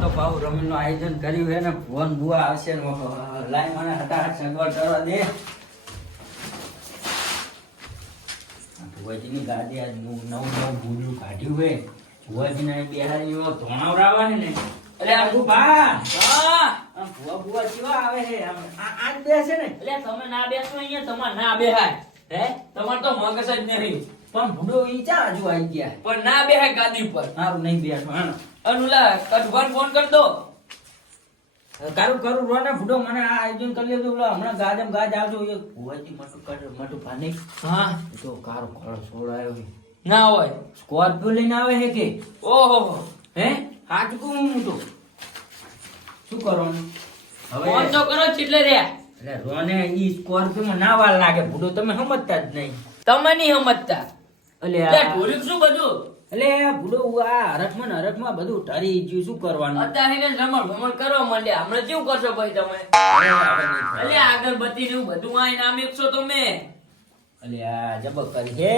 તો ભાવ રમીનું આયોજન કર્યું છે ને ભુવન બુઆ આવશે ને લાઈ મને હટાહટ સગવડ કરવા દે. ભુવાજીની ગાડી આજ નવું ભૂલું કાઢ્યું છે. ભુવાજીને બિહારી ધોણાવરાવા ને એટલે આખું બા ભુવા ભુવા કેવા આવે છે આજ બેસે ને એટલે તમે ના બેસો અહીંયા તમારે ના બેહાય હે તમારે તો મગજ જ નહીં પણ ભૂડો ઈ ચા હજુ આવી ગયા પણ ના બેહાય ગાદી ઉપર સારું નહીં બેઠો હા અનુલા કટવાન ફોન કર દો કરું રોને ભૂડો મને આ આયોજન કરી લીધું બોલો હમણાં ગાજમ ગાજ આવજો એ ભુવાજી મટું ભાને હા તો કારો ખોળો છોડાયો છે ના હોય સ્કોર્પિયો લઈને આવે છે કે ઓહો હે હાથ કો હું તો શું કરવાનું ફોન તો કરો ચીટલે રે એટલે રોને ઈ સ્કોર્પિયો માં ના વાર લાગે ભૂડો તમે સમજતા જ નહીં તમે નહીં સમજતા એટલે એટલે ઢોલીક શું બધું એટલે ભૂડો આ હરખમાં બધું ઠરી ગયું શું કરવાનું અત્યારે કે રમણ કરવા માંડ્યા હમણાં કેવું કરશો ભાઈ તમે એટલે આગરબત્તી ને એવું બધું આઈને આમ એકસો તમે એટલે આ જબક કરી હે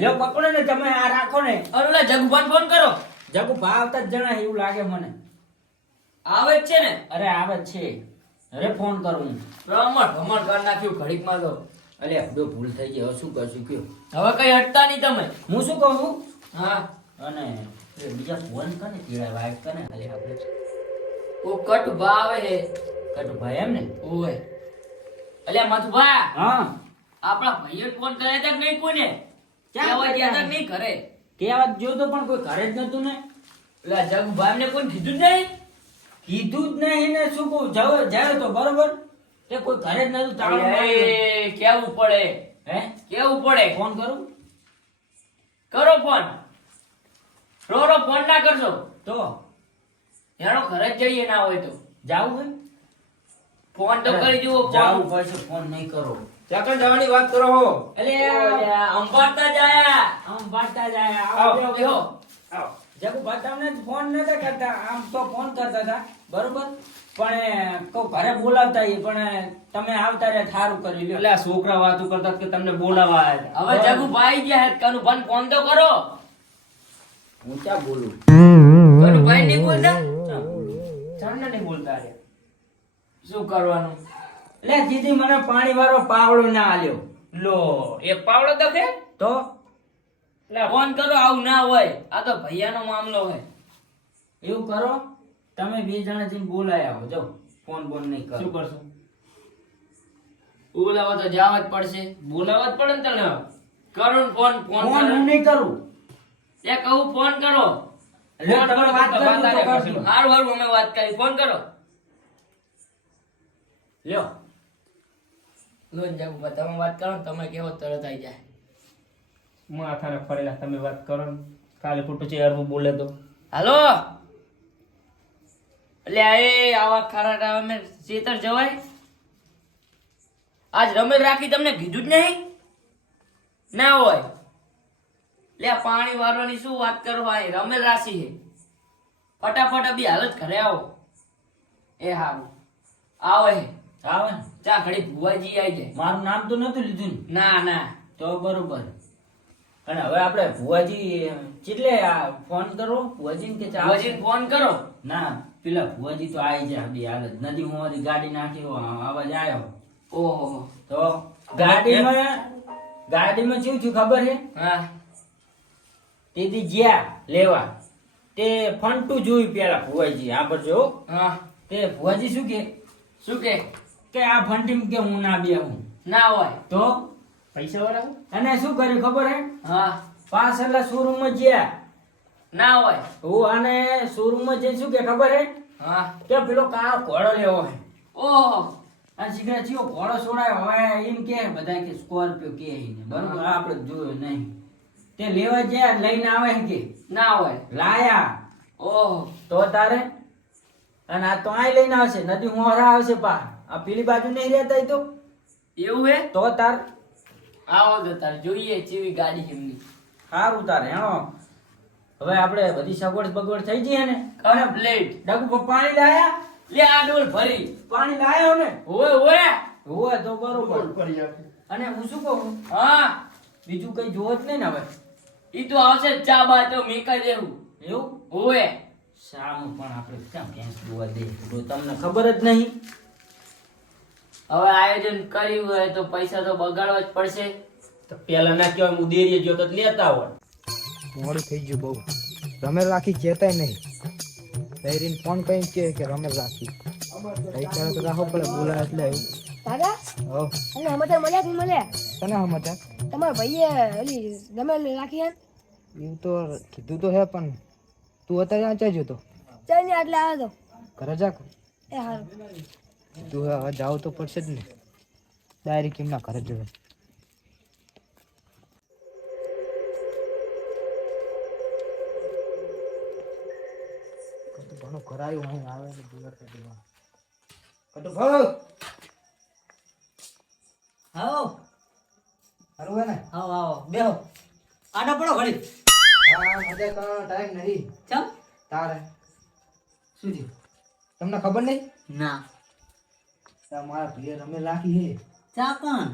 લ્યો પકડો ને તમે આ રાખો ને અરુલા જગભાન ફોન કરો જગુ ભાવતા જ જણા એવું લાગે મને આવે જ છે ને અરે આવે જ છે અરે ફોન કરું ભ્રમણ કરી નાખ્યું ઘડીક માં તો અલે બધો ભૂલ થઈ ગઈ હવે શું કરશું કયો હવે કઈ હટતા નહીં તમે હું શું કહું છું હા અને એ બીજા ફોન કરે કેળા વાઈટ કરે અલે આપણે ઓ કટ ભાવે હે કટુ ભાઈ એમ ને ઓય અલ્યા મથુભા હા આપણા ભાઈઓ ફોન કર્યા હતા કે નહીં કોઈને ક્યાં કહેવા ગયા કર્યા? હતા કે નહીં ઘરે કેવા જો તો પણ કોઈ ઘરે જ નતું ને એટલે જગભાઈ ને કોઈ કીધું જ નહીં કીધું જ નહીં ને શું કહું જાય તો બરોબર તે કોઈ ઘરે જ નતું તાળું માર્યું. એ કેવું પડે હે કેવું પડે ફોન કરું કરો ફોન રો ફોન ના કરશો તો યારો ઘરે જ જઈએ ના હોય તો જાવું હે ફોન તો કરી જુઓ જાવું પડશે ફોન નહીં કરો ચાકણ જવાની વાત કરો હો એટલે અંબાડતા જાયા આમ વાંચતા જાય આવો, આવો બેહો. આવો જગુ બા તમને ફોન નતા કરતા આમ તો ફોન કરતા હતા બરોબર પણ કહું ઘરે બોલાવતા ઈ પણ તમે આવતા રે થારું કરી લ્યો એટલે આ છોકરા વાતો કરતા કે તમને બોલાવા આવ્યા હવે જગુભાઈ ગયા હે કનુ ભાઈ ફોન તો કરો હું ક્યાં બોલું કનુભાઈ નહીં બોલતા ક્યાં બોલું ચાંદા નહીં બોલતા રે શું કરવાનું એટલે દીદી મને પાણી વાળો પાવડો ના આલ્યો લો એક પાવડો દખે તો એટલે ફોન કરો આવું ના હોય આ તો ભૈયાનો મામલો હોય એવું કરો તમે બે જણા જઈને બોલાયા આવો જાઓ ફોન બોન નહીં કરો શું કરશો બોલાવા તો જવા જ પડશે બોલાવા જ પડે ને તને કરો ને ફોન ફોન હું નહીં કરું એ કહું ફોન કરો એટલે તમે વાત કરજો તો કરજો. હારું અમે વાત કરી ફોન કરો લ્યો લોન જાગુ તમે વાત કરો ને તમે કેવો તરત આવી જાય માથાને ફરેલા તમે વાત કરો ને કાલે ખોટું છે અરવું બોલે તો હાલો એટલે એ આવા ખારા અમે ચેતર જવાય આજ રમેલ રાખી તમને કીધું જ નહીં ના હોય લે પાણી વાળવાની શું વાત કરો આ રમેલ રાશિ છે ફટાફટ અભી હાલ જ ઘરે આવો એ હારું આવો હે આવે ને ચા ઘડી ભુવાજી આવી જાય મારું નામ તો નતું લીધું ને ના ના તો બરોબર અને હવે આપણે ભુવાજી કેટલે આ ફોન કરો ભુવાજીને કે ચા ભુવાજીને ફોન કરો ના પેલા ભુવાજી તો આવી જાય બે હાલત નદી હું ગાડી નાખી અવાજ આવ્યો ઓહો તો ગાડીમાં શું થયું ખબર છે હા તેથી જ્યાં લેવા તે ફંટું જોયું પેલા ભુવાજી આ પર જો હા તે ભુવાજી શું શું કે આ ફંટીમાં કે હું ના બેહું ના હોય તો પૈસા વાળા અને શું કર્યું ખબર હે હા પાછળના શોરૂમ માં ગયા ના હોય હું અને શોરૂમ માં જઈને શું કે ખબર હે હા કે પેલો કાળો ઘોડો લેવો હે ઓહો આ શીખરા ચિયો ઘોડો છોડાયો હવે એમ કે બધા કે સ્કોર્પિયો કે ને બરોબર આપણે જોયું નહીં તે લેવા ગયા લઈને આવે છે કે ના હોય લાયા ઓહો તો તારે અને આ તો આય લઈને આવશે નદી મોહરા આવશે પા આ પેલી બાજુ નહીં રહેતા ઈ તો એવું હે તો તાર આવો તો તાર જોઈએ ચેવી ગાડી એમની સારું તારે હા હવે આપણે બધી સગવડ બગવડ થઈ ગઈ ને કમ્પ્લીટ ડગુ પર પાણી લાયા લે આ ડોલ ભરી પાણી લાયો ને ઓય ઓય હોય તો બરોબર અને હું શું કહું હા બીજું કઈ જોવો જ નહીં ને હવે ઈ તો આવશે ચા બા તો મેકા દેવું એવું ઓય શામાં પણ આપણે ક્યાં ભેંસ દોવા દે તો તમને ખબર જ નહીં. હવે આયોજન કર્યું હોય તો પૈસા તો બગાડવા જ પડશે. તો પેલા ના કહેવાય હું દેરીએ ગયો તો લેતા હોય. મોડું થઈ ગયું બહુ. રમેલ રાખી કહેતાય નહીં. ડೈરીને ફોન કરીને કહે કે રમેલ રાખી કઈ કરે તો રાખો પડે. બોલાય એટલે આવ્યું. દાદા હો અને સમાચાર મળ્યા કે મળ્યા? તને સમાચાર તમારા ભાઈએ ઓલી રમેલ રાખી હે? એવું તો કીધું તો હે પણ તું અત્યારે ક્યાં જતો ચાલ ને આટલે આવે તો ઘરે જા. એ હારું. તું હવે જાવ તો પડશે જ ને. ડાયરી કેમના ઘરે જવે. કતું ઘણું કરાયું અહીં આવે ને દિવસ દેવા કતું ભાવ આવો સારું હે ને. આવો આવો બેહો. આડા પડો ઘડી. હા મજા કરવાનો ટાઈમ નહીં ચમ તારે. શું થયું? તમને ખબર નહીં ના મારા ભાઈએ રમેલ રાખી હે ચા કોણ?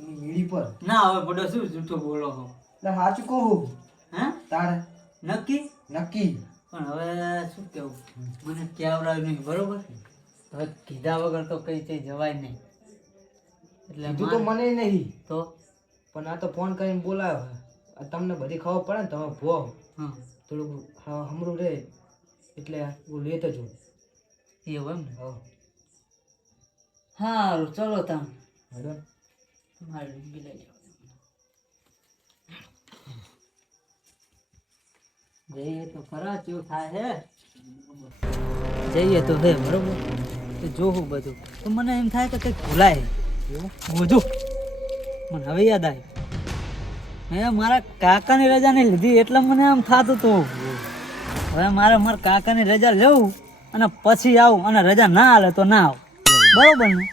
એની મીડી પર. ના હવે પડો શું જૂઠું બોલો છો? એટલે સાચું કહું હે તારે નક્કી? નક્કી. પણ હવે શું કેવું, મને કહેવડાવ્યું નહીં બરોબર. હવે કીધા વગર તો કઈ તે જવાય નહીં. એટલે કીધું તો મને નહીં તો પણ આ તો ફોન કરીને બોલાયો હે. આ તમને બધી ખબર પડે ને તમે ભો હા થોડુંક હમરું રહે એટલે હું લેતો છું. એવું એમ ને? હા સારું ચલો તમે હેડો. મારે ઊંઘી લઈ જાઓ. જઈએ તો ખરા કેવું થાય હે. જઈએ તો હે બરોબર. તો જોવું બધું તો મને એમ થાય કે કંઈક ભૂલાય. હું જો મને હવે યાદ આવ્યું, મેં મારા કાકાની રજા નહીં લીધી એટલે મને આમ થતું હતું. હવે મારે મારા કાકાની રજા લેવું અને પછી આવું, અને રજા ના હાલે તો ના આવું. બરોબર ને?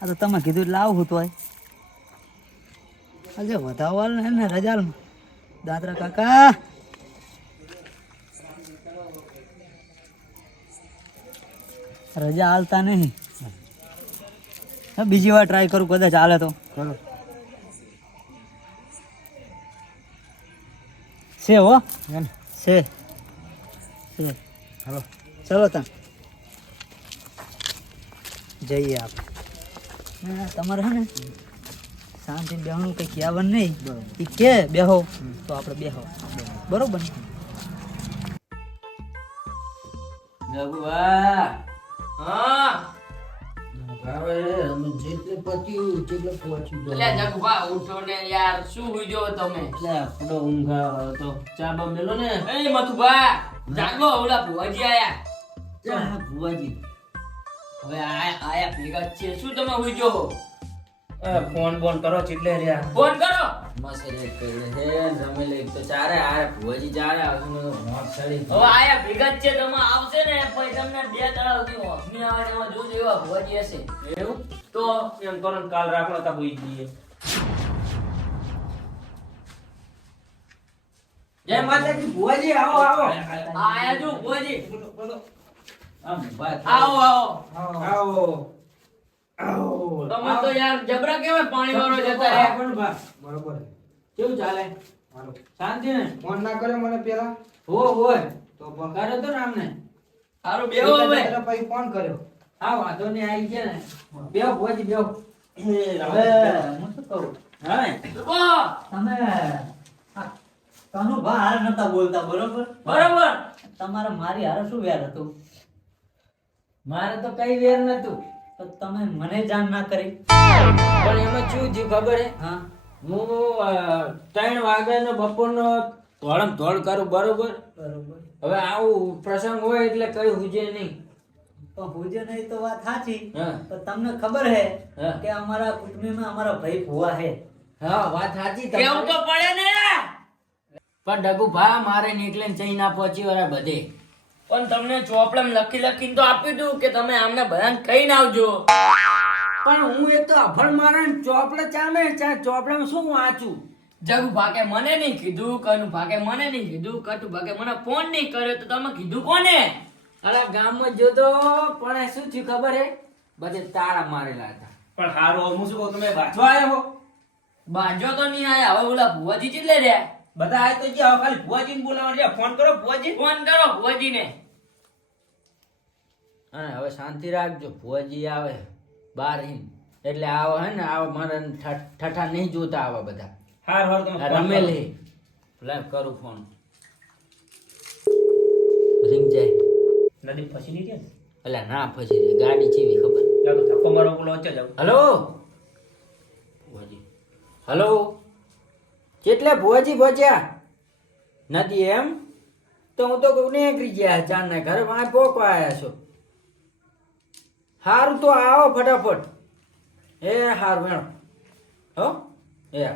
આ તો તમે કીધું એટલે આવું તોય આજે વધાવવાનું હે ને રજા દાદરા કાકા. રજા હાલતા નહીં. બીજી વાર ટ્રાય કરું, કદાચ હાલે તો. ચલો છે હો હે ને. છે છે. હાલો ચલો તા જઈએ આપણે. તમારે હે ને શાંતિ બેહવાનું કંઈ કહેવાનું નહીં. એ કે બેહો તો આપણે બેહો. બરોબર ને? રઘુવા હા જેટલે પત્યું તેટલે પહોંચી અલ્યા જગભા ઉઠો ને યાર, શું હુઈ ગયો તમે? થોડો ઊંઘ આવે તો ચા બા મેલો ને. એ મથુભા જાગો, ઓલા ભુવાજી આયા. ભુવાજી હવે આયા ભેગા જ છે. શું તમે હુઈ ગયો? ફોન બોન કરો ચીટલે રહ્યા. ફોન કરો. મસલે કરે હે રમેલ એક તો ચારે આરે ભુવાજી ચારે આજુ મોત ચડી. હવે આયા ભેગા જ છે. તમે આવશે ને પછી તમને 2 દાડા સુધી હોશ નહીં આવે. એમાં જોજો એવા ભુવાજી હશે. એવું તો એમ કરો ને કાલ રાખો તા હોઈ જઈએ. જય માતાજી ભુવાજી આવો આવો. આયા જો ભુવાજી. આમ વાત આવો આવો. આવો આવો. તમે તો યાર જબરા કેવાય પાણી વાળો જતા આ રહ્યા. પણ બા બરોબર. કેવું ચાલે? હાલો શાંતિ ને? ફોન ના કર્યો મને પેલા હોય તો પણ કરે તો રામને. સારું બેહો હવે. પછી ફોન કર્યો. હા વાંધો નહીં, આવી છે ને. બેહો ભુવાજી બેહો. હવે હું શું કહું, હવે વાહ, તમે તનુ ભા હારે નતા બોલતા બરોબર? બરોબર. તમારે મારી હારે શું વેર હતું? મારે તો કઈ વેર નતું. તો તમે મને જાણ ના કરી. પણ એમાં શું થયું ખબર હે? હા હું 3 વાગ્યાનો બપોરનો ધોળમ ધોળ કરું બરોબર. બરોબર. હવે આવું પ્રસંગ હોય એટલે કઈ હુજે નહીં. તો હુજે નહીં તો વાત સાચી. હા તો તમને ખબર હે હા. કે અમારા કુટુંબમાં અમારા ભાઈ ભુવા હે. હા વાત સાચી કેવું તો પડે ને. પણ ડગુ ભા મારે નીકળે ને ચઈ ના પહોંચી વાળા બધે. પણ તમને ચોપડમ લખીને તો આપ્યું હતું કે તમે આમને બધાને કહીને આવજો. પણ હું એ તો અફળ મારા ચોપડે ચામે ચોપડામાં શું વાંચું. જગુ ભાગે મને નહીં કીધું, કનુ ભાગે મને નહીં કીધું, કટુ ભાગે મને ફોન નહીં કર્યો, તો તમે કીધું કોને? અરે ગામમાં જોતો પણ શું થયું ખબર હે? બધે તાળા મારેલા હતા. પણ હારો હું શું કહું, તમે વાંચવા આવ્યા હો? બાંજો તો નહીં આયા. હવે ઓલા ભુવાજી કેટલે રહ્યા? બધા આ તો જે ખાલી ભુવાજીને બોલાવવા રહ્યા. ફોન કરો ભુવાજી. ફોન કરો ભુવાજીને. અને હવે શાંતિ રાખજો ભુવાજી આવે બાર હિમ એટલે આવો હે ને આવો મારે ઠઠા નહીં જોતા આવા બધા હાર હાર તમે આ રમેલ હે લે કરું ફોન રિંગ જાય નદી ફસી નહીં કે એટલે ના ફસી રે ગાડી ચેવી ખબર જાવ તો ધક્કો મારો બોલો વચ્ચે જાવ હલો ભુવાજી હલો કેટલે ભુવાજી પહોંચ્યા નથી એમ તો હું તો કહું નીકળી ગયા ચાંદના ઘરે વાંય પોકવા આવ્યા છો હારું તો આવો ફટાફટ એ હારું મેળો હો એ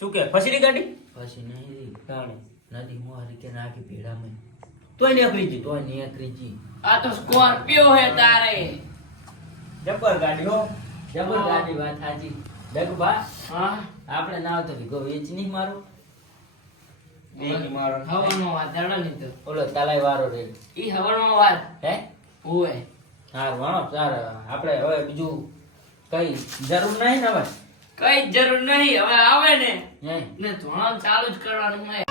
શું કે ફસી ની ગાડી પછી નહીં કાણે નદી મોહરી કે નાખી ભેડામાં તોય નીકળી જી તોય નીકળી જી આ તો સ્કોર્પિયો હે તારે જબર ગાડી હો જબર ગાડી વાત સાચી ડગભા હા આપણે ના આવતો વિગો વેચ નહીં મારો દેખી મારો હવાનો વાત જાણો ની તો ઓલો તલાઈ વાળો રે ઈ હવાનો વાત હે ઓય સારું વાણો સાર આપણે હવે બીજું કઈ જરૂર નહીં ને હવે કઈ જરૂર નહીં હવે આવે ને હે ને ધોળામ ચાલુ જ કરવાનું હોય